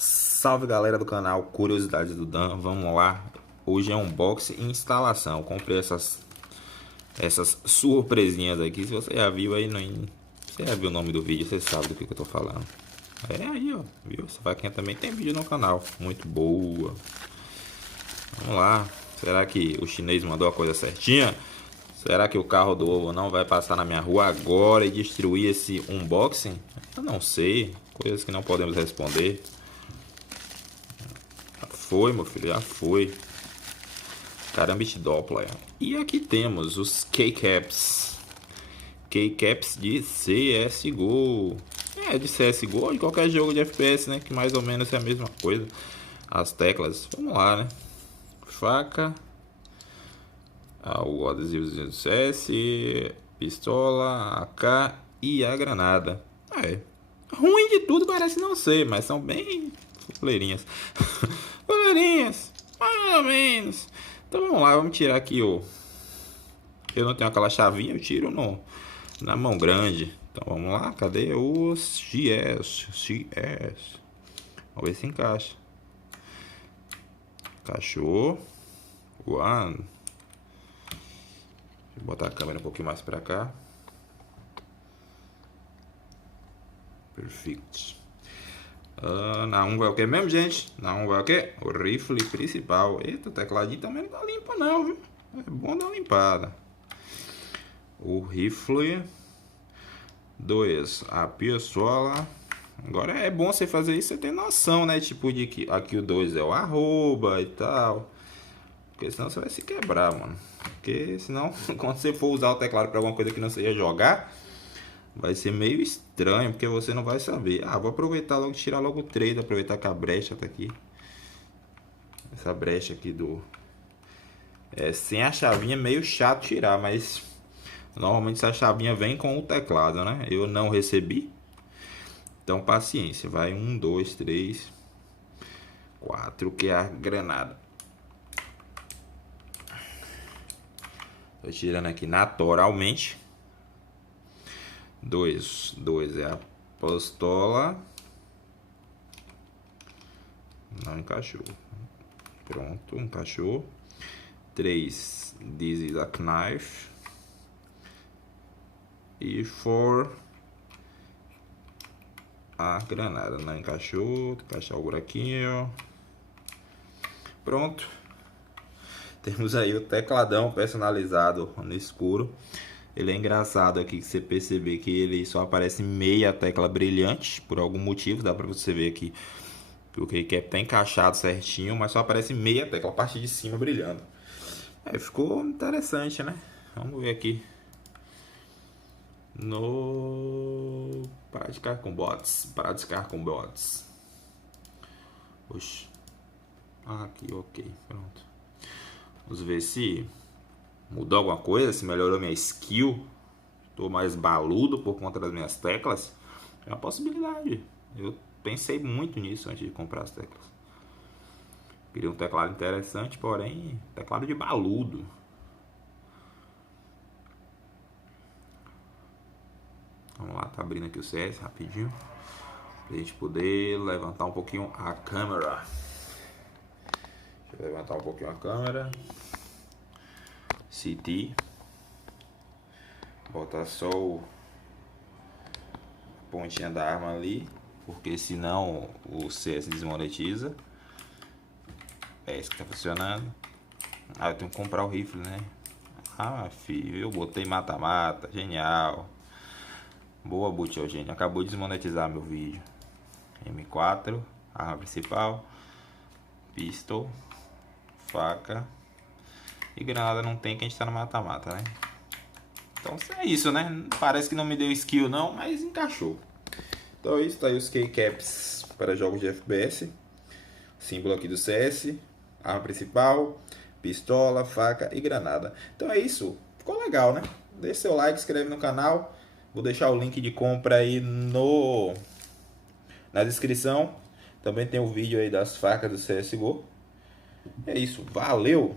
Salve galera do canal Curiosidades do Dan, vamos lá. Hoje é unboxing e instalação. Comprei essas surpresinhas aqui. Se você já viu aí, você já viu o nome do vídeo, você sabe do que eu tô falando. É aí, ó, viu? Essa vaquinha também tem vídeo no canal, muito boa. Vamos lá. Será que o chinês mandou a coisa certinha? Será que o carro do ovo não vai passar na minha rua agora e destruir esse unboxing? Eu não sei. Coisas que não podemos responder. Já foi, meu filho, já foi. Carambit Doppler. E aqui temos os Keycaps. Keycaps de CSGO. É, de CSGO ou de qualquer jogo de FPS, né? Que mais ou menos é a mesma coisa. As teclas. Vamos lá, né? Faca. O adesivozinho do CS. Pistola. AK. E a granada. É. Ruim de tudo parece não ser, mas são bem fuleirinhas. Fuleirinhas. Mais ou menos. Então vamos lá, vamos tirar aqui o... Eu não tenho aquela chavinha, eu tiro na mão grande. Então vamos lá, cadê os GS? Vamos ver se encaixa. Encaixou. One. Deixa eu botar a câmera um pouquinho mais pra cá. Perfeito. Na 1 vai o que mesmo, gente? Na 1 vai o que? O rifle principal. Eita, o tecladinho também não tá limpo não, viu? É bom dar uma limpada. O rifle. 2. A pistola. Agora é bom você fazer isso, você ter noção, né? Tipo de que aqui o 2 é o arroba e tal. Porque senão você vai se quebrar, mano. Porque senão, quando você for usar o teclado pra alguma coisa que não seja jogar, vai ser meio estranho, porque você não vai saber. Vou aproveitar logo, tirar logo o 3, aproveitar que a brecha tá aqui. Essa brecha aqui do... sem a chavinha é meio chato tirar, mas... Normalmente essa chavinha vem com o teclado, né? Eu não recebi. Então paciência, vai 1, 2, 3, 4, que é a granada. Tô tirando aqui naturalmente. 2 é a pistola. Não encaixou. Pronto, encaixou. 3, this is a knife. E 4, a granada. Não encaixou. Encaixar o buraquinho. Pronto. Temos aí o tecladão personalizado no escuro. Ele é engraçado aqui que você perceber que ele só aparece meia tecla brilhante. Por algum motivo, dá pra você ver aqui que o keycap tá encaixado certinho, mas só aparece meia tecla, a parte de cima brilhando. Ficou interessante, né? Vamos ver aqui. No praticar com bots. Oxi. Aqui, ok, pronto. Vamos ver se mudou alguma coisa, se melhorou minha skill. Estou mais baludo por conta das minhas teclas. É uma possibilidade. Eu pensei muito nisso antes de comprar as teclas. Queria um teclado interessante, porém teclado de baludo. Vamos lá, tá abrindo aqui o CS rapidinho, pra gente poder levantar um pouquinho a câmera. Deixa eu levantar um pouquinho a câmera. CT. Botar só a pontinha da arma ali, porque senão o CS desmonetiza. É isso que tá funcionando. Eu tenho que comprar o rifle, né? Filho, eu botei mata-mata, genial. Boa, Boot Eugênio. Acabou de desmonetizar meu vídeo. M4, arma principal, pistol, faca e granada não tem, que a gente tá no mata-mata, né? Então é isso, né? Parece que não me deu skill não, mas encaixou. Então é isso, tá aí os keycaps para jogos de FPS. Símbolo aqui do CS, arma principal, pistola, faca e granada. Então é isso, ficou legal, né? Deixe seu like, inscreve no canal. Vou deixar o link de compra aí na descrição. Também tem o vídeo aí das facas do CSGO. É isso, valeu!